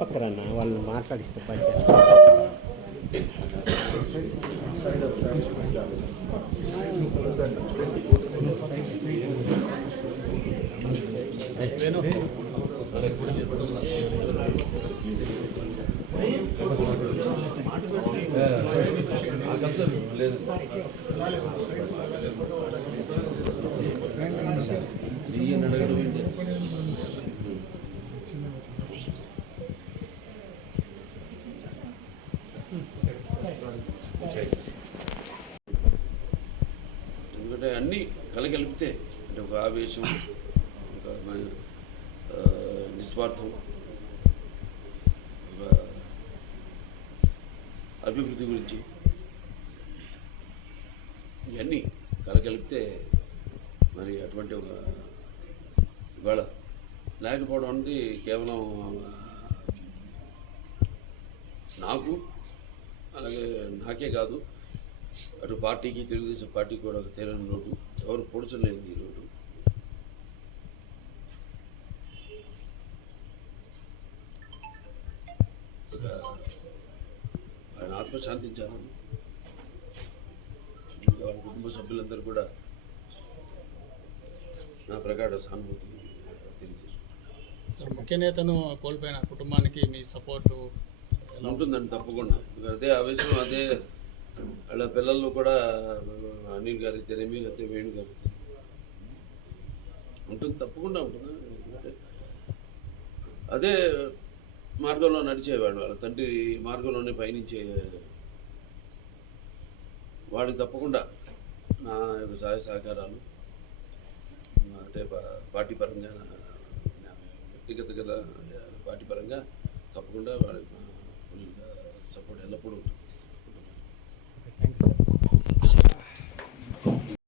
పక్కరన్న వాళ్ళు మాట్లాడిస్తే పంచాయతీ ఎందుకంటే అన్నీ కలగలిపితే అంటే ఒక ఆవేశం, ఒక నిస్వార్థం, ఒక అభివృద్ధి గురించి ఇవన్నీ కలగలిపితే మరి అటువంటి ఒక ఇవాళ లేకపోవడం అనేది కేవలం నాకు అలాగే నాకే కాదు, అటు పార్టీకి తెలుగుదేశం పార్టీకి కూడా ఒక తేలని లోటు, ఎవరు పొడిచలేనిది ఈ లోటు. ఆయన ఆత్మశాంతించాలని వాళ్ళ కుటుంబ సభ్యులందరూ కూడా నా ప్రకార సానుభూతి తెలియజేసుకుంటున్నాను. సార్, ముఖ్య నేతను కోల్పోయిన కుటుంబానికి మీ సపోర్టు ఉంటుందండి తప్పకుండా. అదే ఆవేశం, అదే వాళ్ళ పిల్లలు కూడా అనిల్ గారు అయితే, రెమీ అయితే, వేణు గారు ఉంటుంది, తప్పకుండా ఉంటుంది. అదే మార్గంలో నడిచేవాడు, వాళ్ళ తండ్రి మార్గంలోనే పయనించే వాడికి తప్పకుండా నా యొక్క సహాయ సహకారాలు అంటే పార్టీ పరంగా, వ్యక్తిగత పార్టీ పరంగా తప్పకుండా వాడి సపోర్ట్ ఎల్లప్పుడూ ఉంటుంది.